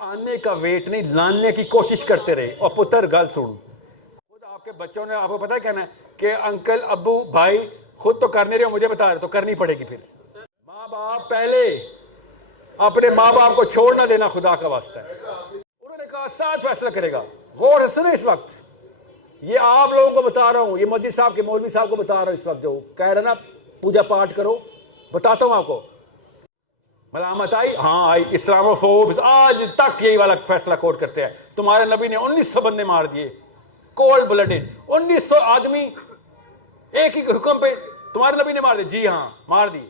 آنے کا ویٹ نہیں لانے کی کوشش کرتے رہے. اور پتر گل سن, خود آپ کے بچوں نے آپ کو پتا کہنا ہے کہ انکل ابو بھائی خود تو کرنے رہے ہو, مجھے بتا رہے تو کرنی پڑے گی. پھر ماں باپ پہلے اپنے ماں باپ کو چھوڑ نہ دینا, خدا کا واسطہ ہے. انہوں نے کہا ساتھ فیصلہ کرے گا. غور سے سنیں اس وقت, یہ آپ لوگوں کو بتا رہا ہوں, یہ مولوی صاحب کے مولوی صاحب کو بتا رہا ہوں اس وقت, جو کہہ رہے نا پوجا پاٹ کرو, بتاتا ہوں آپ کو. ملامت آئی, ہاں آئی. اسلاموفوبس آج تک یہی والا فیصلہ کوٹ کرتے ہیں. تمہارے نبی نے 1900 بندے مار دیے, کولڈ بلڈڈ. 1900 آدمی ایک ہی حکم پہ تمہارے نبی نے مار دیے. جی ہاں مار دی.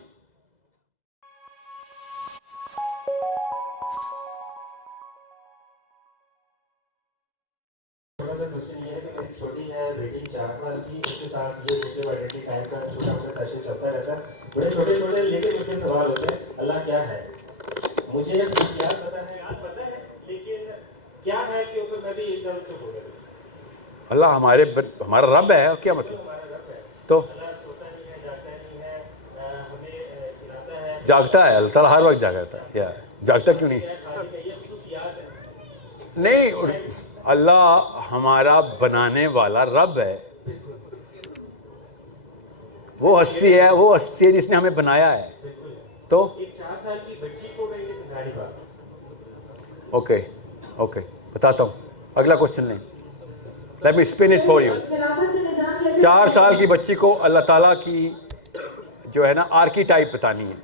چھوٹی ہے بیٹی 4 سال کی, اس کے ساتھ یہ مسلم آئیڈینٹی قائم کا چھوٹا موٹا سیشن چلتا رہتا ہے. بڑے چھوٹے چھوٹے لیکن مجھ کے سوال ہوتے ہیں, اللہ کیا ہے؟ مجھے خصوصیات پتہ ہے, یاد پتہ ہے, لیکن کیا ہے کہ اوپر میں بھی ایک دم چپ ہو گیا. اللہ ہمارا رب ہے, کیا مطلب؟ ہمارا رب ہے تو اللہ سوتا نہیں ہے, جاگتا نہیں ہے, ہمیں کھلاتا ہے, جاگتا ہے. اللہ تعالیٰ ہر وقت جاگتا ہے, یا جاگتا کیوں نہیں؟ یہ خصوصیات ہیں. نہیں, اللہ ہمارا بنانے والا رب ہے, وہ ہستی ہے, وہ ہستی ہے جس نے ہمیں بنایا ہے. تو ایک 4 سال کی بچی کو میں یہ سمجھا نہیں پاتا. اوکے اوکے بتاتا ہوں. اگلا کوشچن لیں. Let me spin it for you. 4 سال کی بچی کو اللہ تعالیٰ کی جو ہے نا آرکی ٹائپ بتانی ہے.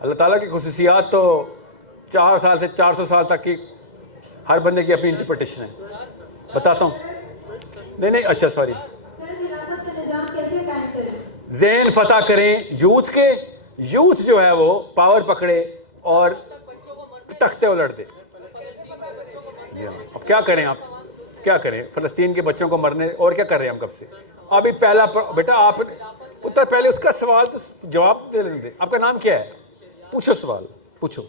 اللہ تعالیٰ کی خصوصیات تو 4 سال سے 400 سال تک کی ہر بندے کی اپنی انٹرپریٹیشن ہے. بتاتا ہوں. نہیں اچھا سوری. ذہن فتح کریں یوتھ کے. یوتھ جو ہے وہ پاور پکڑے اور تختے الٹ دے. اب کیا کریں, آپ کیا کریں؟ فلسطین کے بچوں کو مرنے, اور کیا کر رہے ہیں ہم کب سے؟ ابھی پہلا بیٹا آپ پتر پہلے اس کا سوال تو جواب دے لیں دے. آپ کا نام کیا ہے؟ پوچھو سوال پوچھو.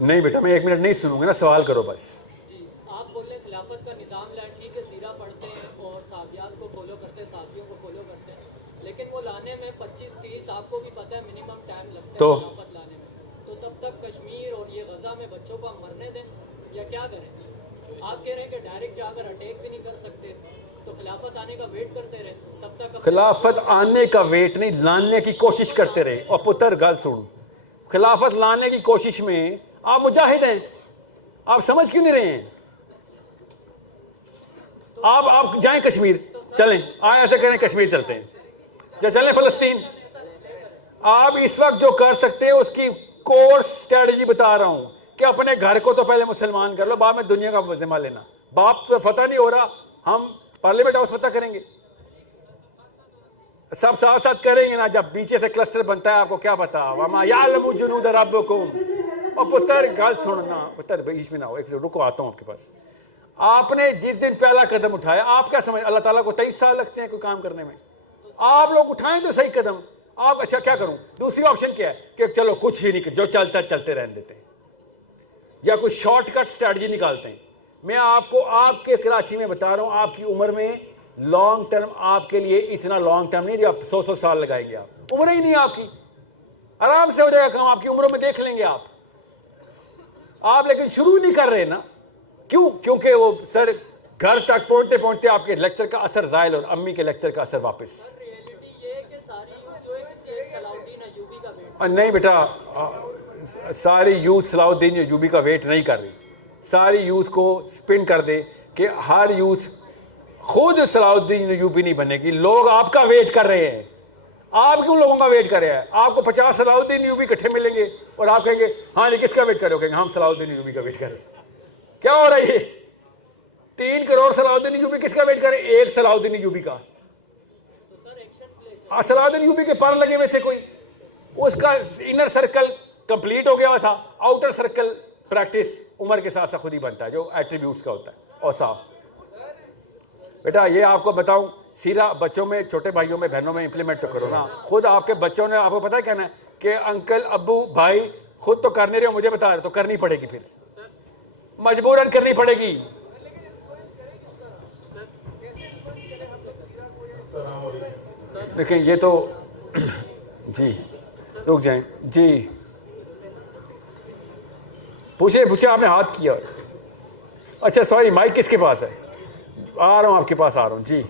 نہیں بیٹا میں 1 منٹ نہیں سنوں گا نا, سوال کرو بس. جی آپ بول رہے ہیں خلافت کا نظام لائے, ٹھیک ہے سیرہ پڑھتے ہیں اور صحابیات کو فالو کرتے ہیں, صحابیوں کو فالو کرتے ہیں, لیکن وہ لانے میں 25-30 آپ کو بھی پتہ ہے منیمم ٹائم لگتا ہے خلافت لانے میں. تو تب تک کشمیر اور یہ غزہ میں بچوں کو ہم مرنے دیں یا کیا کریں؟ آپ کہہ رہے ہیں کہ ڈائریکٹ جا کر اٹیک بھی نہیں کر سکتے, تو خلافت آنے کا ویٹ کرتے رہے تب تک. خلافت آنے کا ویٹ نہیں لانے کی کوشش کرتے رہے. اور پتر گل سن, خلافت لانے کی کوشش میں آپ مجاہد ہیں, آپ سمجھ کیوں نہیں رہے ہیں؟ آپ جائیں کشمیر, چلیں آئیں ایسے کریں کشمیر چلتے ہیں, یا چلیں فلسطین. آپ اس وقت جو کر سکتے ہیں اس کی کورس سٹریٹجی بتا رہا ہوں کہ اپنے گھر کو تو پہلے مسلمان کر لو, بعد میں دنیا کا ذمہ لینا. باپ سے فتح نہیں ہو رہا, ہم پارلیمنٹ ہاؤس فتح کریں گے, سب ساتھ ساتھ کریں گے نا. جب پیچھے سے کلسٹر بنتا ہے آپ کو کیا پتا, وما یعلم جنود ربکم. اور پتر گل سننا, پتر بیچ میں نہ ہو, ایک رکو آتا ہوں آپ کے پاس. آپ نے جس دن پہلا قدم اٹھایا, آپ کیا سمجھ اللہ تعالیٰ کو 23 سال لگتے ہیں کوئی کام کرنے میں؟ آپ لوگ اٹھائیں تو صحیح قدم. آپ اچھا کیا کروں, دوسری آپشن کیا ہے کہ چلو کچھ ہی نہیں, جو چلتا ہے چلتے رہنے دیتے ہیں, یا کوئی شارٹ کٹ اسٹریٹجی نکالتے ہیں. میں آپ کو آپ کے کراچی میں بتا رہا ہوں, آپ کی عمر میں لانگ ٹرم آپ کے لیے اتنا لانگ ٹرم نہیں جو آپ 100 سال لگائیں گے. آپ عمر ہی نہیں آپ کی, آرام سے ہو جائے گا کام, آپ کی عمروں میں دیکھ لیں گے آپ لیکن شروع نہیں کر رہے نا. کیوں؟ کیونکہ وہ سر گھر تک پہنچتے پہنچتے آپ کے لیکچر کا اثر زائل اور امی کے لیکچر کا اثر واپس. نہیں بیٹا, ساری یوتھ صلاح الدین ایوبی کا ویٹ نہیں کر رہی. ساری یوتھ کو سپن کر دے کہ ہر یوتھ خود صلاح الدین ایوبی نہیں بنے گی. لوگ آپ کا ویٹ کر رہے ہیں. آپ کیوں لوگوں کا ویٹ کر رہے ہیں؟ آپ کو 50 صلاح الدین ایوبی اکٹھے ملیں گے اور آپ کہیں گے ہاں جی کس کا ویٹ کر رہے ہو؟ کہیں گے ہم صلاح الدین ایوبی کا ویٹ کر رہے ہیں. کیا ہو رہا ہے یہ؟ 3 کروڑ صلاح الدین ایوبی کس کا ویٹ کر رہے ہیں؟ ایک صلاح الدین ایوبی کا. صلاح الدین ایوبی کے پر لگے ہوئے تھے کوئی, اس کا انر سرکل کمپلیٹ ہو گیا ہوا تھا, آؤٹر سرکل پریکٹس عمر کے ساتھ ساتھ خود ہی بنتا ہے جو ایٹریبیوٹس کا ہوتا ہے. اور صاف بیٹا یہ آپ کو بتاؤں, سیرا بچوں میں, چھوٹے بھائیوں میں, بہنوں میں امپلیمنٹ تو کرو نا. خود آپ کے بچوں نے آپ کو پتا ہے کہنا ہے کہ انکل ابو بھائی خود تو کرنے رہے ہو, مجھے بتا رہے تو کرنی پڑے گی, پھر مجبوراً کرنی پڑے گی. دیکھیں یہ تو جی رک جائیں جی پوچھے آپ نے ہاتھ کیا. اچھا سوری مائک کس کے پاس ہے؟ آ رہا ہوں آپ کے پاس آ رہا ہوں. جی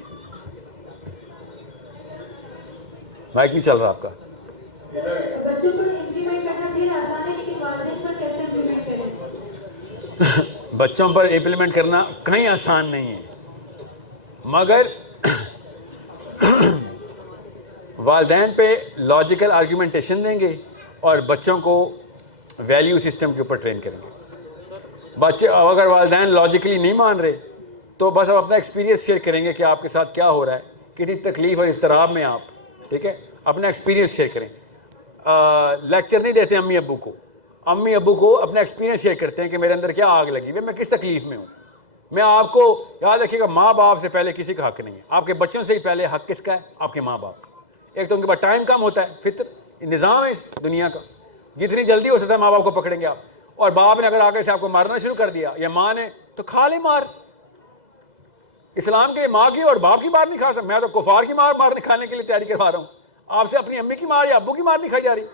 مائک نہیں چل رہا آپ کا. بچوں پر امپلیمنٹ کرنا پھر آسان ہے لیکن والدین پر کیسے امپلیمنٹ کریں؟ بچوں پر امپلیمنٹ کرنا کہیں آسان نہیں ہے، مگر والدین پہ لاجیکل آرگیومنٹیشن دیں گے اور بچوں کو ویلیو سسٹم کے اوپر ٹرین کریں گے. بچے اگر والدین لاجیکلی نہیں مان رہے تو بس آپ اپنا ایکسپیرینس شیئر کریں گے کہ آپ کے ساتھ کیا ہو رہا ہے، کتنی تکلیف اور اضطراب میں آپ. ٹھیک ہے، اپنا ایکسپیرینس شیئر کریں. لیکچر نہیں دیتے امی ابو کو اپنا ایکسپیرینس شیئر کرتے ہیں کہ میرے اندر کیا آگ لگی ہے، میں کس تکلیف میں ہوں. میں آپ کو یاد رکھیے گا، ماں باپ سے پہلے کسی کا حق نہیں ہے. آپ کے بچوں سے ہی پہلے حق کس کا ہے؟ آپ کے ماں باپ کا. ایک تو ان کے پاس ٹائم کم ہوتا ہے، فطر نظام ہے اس دنیا کا، جتنی جلدی ہو سکتا ہے ماں باپ کو پکڑیں گے آپ. اور باپ نے اگر آگے سے آپ کو مارنا شروع کر دیا یا ماں نے تو کھا لے مار. اسلام کے ماں کی اور باپ کی مار نہیں کھا سکتا. میں تو کفار کی مار کھانے کے لیے تیاری کروا رہا ہوں. آپ سے اپنی امی کی مار یا ابو کی مار نہیں کھائی جا رہی.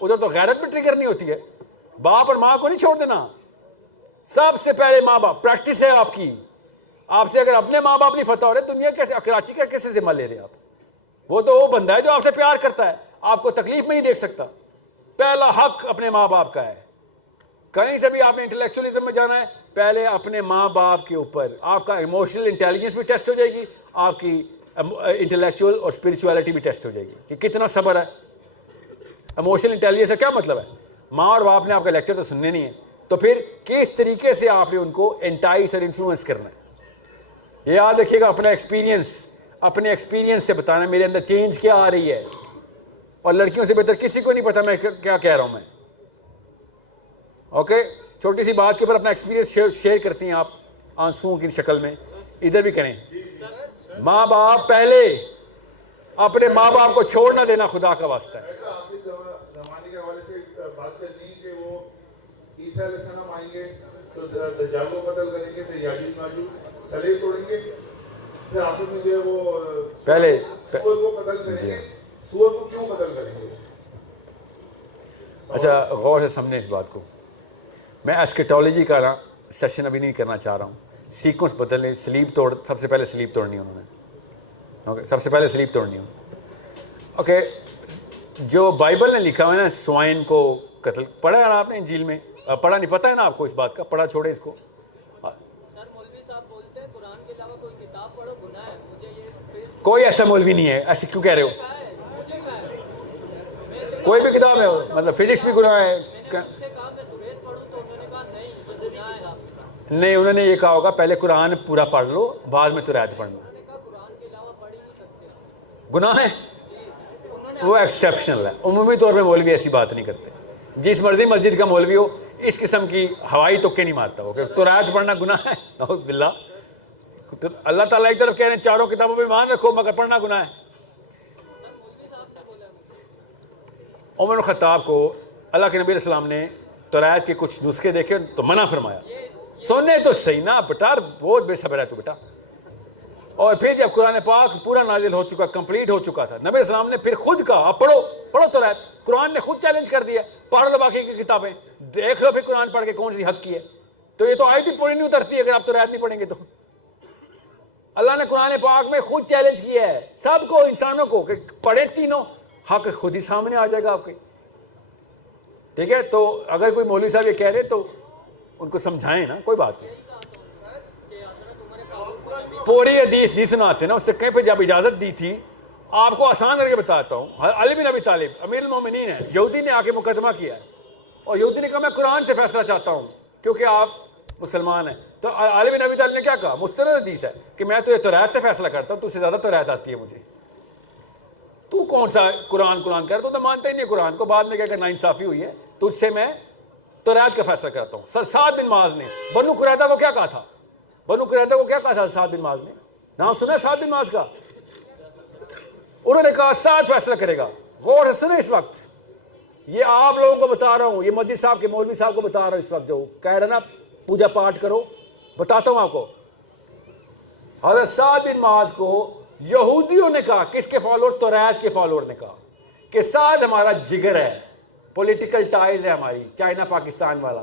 ادھر تو غیرت بھی ٹریگر نہیں ہوتی ہے. باپ اور ماں کو نہیں چھوڑ دینا، سب سے پہلے ماں باپ. پریکٹس ہے آپ کی. آپ سے اگر اپنے ماں باپ نہیں فتح ہو رہے، دنیا کیسے کراچی کا کیسے ذمہ لے رہے آپ؟ وہ تو وہ بندہ ہے جو آپ سے پیار کرتا ہے، آپ کو تکلیف میں نہیں دیکھ سکتا. پہلا حق اپنے ماں باپ کا ہے. کہیں سے بھی آپ نے انٹلیکچولیزم میں جانا ہے، پہلے اپنے ماں باپ کے اوپر. آپ کا ایموشنل انٹیلیجنس بھی ٹیسٹ ہو جائے گی، آپ کی انٹلیکچوئل اور اسپرچولیٹی بھی ٹیسٹ ہو جائے گی کہ کتنا صبر ہے. ایموشنل انٹیلیجنس کا کیا مطلب ہے؟ ماں اور باپ نے آپ کا لیکچر تو سننے نہیں ہے، تو پھر کس طریقے سے آپ نے ان کو انٹائس اور انفلوئنس کرنا ہے. یہ یاد رکھیے گا، اپنے ایکسپیرینس سے بتانا میرے اندر چینج کیا آ رہی ہے. اور لڑکیوں سے بہتر کسی کو نہیں پتا میں کیا کہہ رہا ہوں میں. اوکے، چھوٹی سی بات کے اوپر اپنا ایکسپیرینس شیئر کرتی ہیں آپ آنسوؤں کی شکل میں. ادھر بھی کریں. ماں باپ پہلے، اپنے ماں باپ کو چھوڑ نہ دینا خدا کا واسطہ ہے. آخری زمانے کے حوالے سے بات کرنی کہ وہ عیسیٰ علیہ السلام آئیں گے تو دجال کو قتل کریں گے، پھر یاجوج ماجوج صلیب توڑیں گے، پھر آخر میں جو ہے وہ پہلے سور کو قتل کریں گے. سور کو کیوں قتل کریں گے؟ اچھا غور سے سمجھیں اس بات کو. میں ایسکیٹالوجی کا نا سیشن ابھی نہیں کرنا چاہ رہا ہوں. سیکوینس بدل لیں. سب سے پہلے سلیب توڑنی انہوں نے. اوکے، سب سے پہلے سلیب توڑنی ہوں. اوکے، جو بائبل نے لکھا ہوا ہے نا سوائن کو قتل، پڑھا ہے نا آپ نے انجیل میں؟ پڑھا نہیں؟ پتہ ہے نا آپ کو اس بات کا؟ پڑھا چھوڑے اس کو. سر مولوی صاحب بولتے ہیں قرآن کے علاوہ کوئی کتاب پڑھو گناہ ہے. مجھے یہ کوئی ایسا مولوی نہیں ہے. ایسے کیوں کہہ رہے ہو؟ مجھے کہا ہے، کوئی بھی کتاب ہے، مطلب فزکس بھی گناہ ہے. میں نے ان سے کہا میں توریت پڑھوں تو انہوں نے کہا نہیں یہ گناہ ہے. آپ نہیں، انہوں نے یہ کہا ہوگا پہلے قرآن پورا پڑھ لو بعد میں توریت پڑھنا. نے کہا قرآن کے علاوہ پڑھ ہی نہیں سکتے. گناہ ہے جی انہوں نے وہ ایکسیپشنل ہے. عمومی طور پہ مولوی ایسی بات نہیں کرتے. جس مرضی مسجد کا مولوی ہو اس قسم کی ہوائی تکے نہیں مارتا ہو کہ توریت پڑھنا گناہ ہے. نعوذ باللہ. اللہ تعالیٰ ایک طرف کہہ رہے ہیں چاروں کتابوں پہ ایمان رکھو مگر پڑھنا گناہ ہے. مولوی صاحب نے بولا مجھے. عمر بن خطاب کو اللہ کے نبی علیہ السلام نے توریت کے کچھ نسخے دیکھے تو منع فرمایا. سننے تو صحیح نا بیٹا، بہت بے صبر ہے تو بیٹا. اور پھر جب قرآن پاک پورا نازل ہو چکا، کمپلیٹ ہو چکا تھا، نبی علیہ السلام نے پھر خود کہا آپ پڑھو توریت. قرآن نے خود چیلنج کر دیا، پڑھ لو باقی کی کتابیں، دیکھ لو پھر قرآن پڑھ کے کون سی حق کی ہے. تو یہ تو آیت ہی پوری نہیں اترتی اگر آپ توریت نہیں پڑھیں گے تو. اللہ نے قرآن پاک میں خود چیلنج کیا ہے سب کو، انسانوں کو، کہ پڑھیں تینوں، حق خود ہی سامنے آ جائے گا آپ کے. ٹھیک ہے، تو اگر کوئی مولوی صاحب یہ کہہ رہے تو ان کو سمجھائیں نا، کوئی بات نہیں. پوری حدیث نہیں سناتے نا، اس سے کہیں پہ جب اجازت دی تھی. آپ کو آسان کر کے بتاتا ہوں، علی بن ابی طالب امیر المومنین ہے، یہودی نے آ کے مقدمہ کیا ہے اور یہودی نے کہا میں قرآن سے فیصلہ چاہتا ہوں کیونکہ آپ مسلمان ہیں. تو علی بن ابی طالب نے کیا کہا؟ مستند حدیث ہے کہ میں تو توریت سے فیصلہ کرتا ہوں، تو اس سے زیادہ توریت آتی ہے مجھے. تو کون سا قرآن کر تو مانتا ہی نہیں قرآن کو. بعد میں کہا کہ ناانصافی ہوئی ہے، تجھ سے میں توریت کا فیصلہ کرتا ہوں. سعد بن معاذ نے بنو قریظہ کو کیا کہا تھا؟ سعد بن معاذ نے نام سنا سعد بن معاذ کا؟ انہوں نے کہا سعد فیصلہ کرے گا. غور سے سنیں اس وقت، یہ آپ لوگوں کو بتا رہا ہوں، یہ مسجد صاحب کے مولوی صاحب کو بتا رہا ہوں اس وقت، جو کہہ رہے نا پوجا پاٹ کرو، بتاتا ہوں آپ کو. حضرت سعد بن معاذ کو یہودیوں نے کہا، کس کے فالوور؟ توریت کے فالوور نے کہا کہ سعد ہمارا جگر ہے، پولیٹیکل ٹائز ہے ہماری، چائنا پاکستان والا.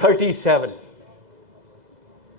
37।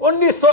1900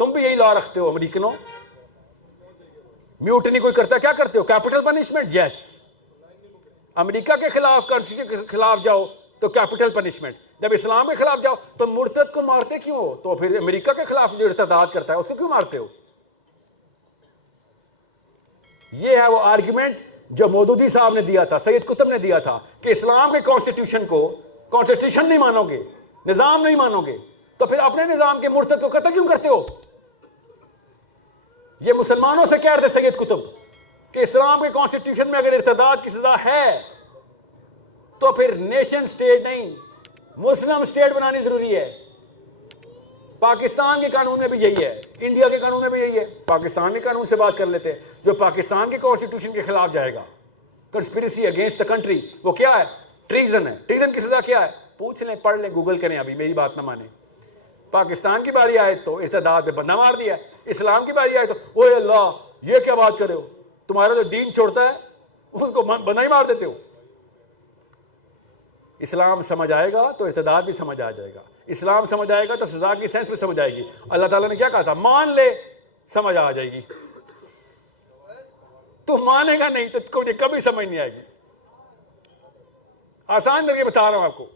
تم بھی یہی لا رکھتے ہو امریکنوں. میوٹنی کوئی کرتا ہے کیا کرتے ہو؟ Capital punishment. یس, امریکہ کے خلاف کانسٹیٹیوشن کے خلاف جاؤ تو کیپٹل پنشمنٹ. جب اسلام کے خلاف جاؤ تو مرتد کو مارتے کیوں ہو؟ تو پھر امریکہ کے خلاف جو ارتداد کرتا ہے اس کو کیوں مارتے ہو؟ یہ ہے وہ آرگیومنٹ جو مودودی صاحب نے دیا تھا, سید قطب نے دیا تھا, کہ اسلام کے کانسٹیٹیوشن کو کانسٹیٹیوشن نہیں مانو گے, نظام نہیں مانو گے, تو پھر اپنے نظام کے مرتد کو قتل کیوں کرتے ہو؟ یہ مسلمانوں سے کہہ رہے تھے سید قطب کہ اسلام کے کانسٹیٹیوشن میں اگر ارتداد کی سزا ہے تو پھر نیشن سٹیٹ نہیں, مسلم سٹیٹ بنانی ضروری ہے. پاکستان کے قانون میں بھی یہی ہے, انڈیا کے قانون میں بھی یہی ہے. پاکستان کے قانون سے بات کر لیتے ہیں. جو پاکستان کے کانسٹیٹیوشن کے خلاف جائے گا, کنسپیریسی اگینسٹ دا کنٹری, وہ کیا ہے؟ ٹریزن ہے. ٹریزن کی سزا کیا ہے؟ پوچھ لیں, پڑھ لیں, گوگل کریں, ابھی میری بات نہ مانیں. پاکستان کی باری آئے تو ارتداد پہ بندہ مار دیا, اسلام کی باری آئے تو اوہ اللہ یہ کیا بات کر رہے ہو, تمہارا جو دین چھوڑتا ہے اس کو بندہ ہی مار دیتے ہو. اسلام سمجھ آئے گا تو ارتداد بھی سمجھ آ جائے گا. اسلام سمجھ آئے گا تو سزا کی سینس بھی سمجھ آئے گی. اللہ تعالیٰ نے کیا کہا تھا؟ مان لے, سمجھ آ جائے گی. تو مانے گا نہیں تو کبھی سمجھ نہیں آئے گی. آسان کر کے بتا رہا ہوں آپ کو.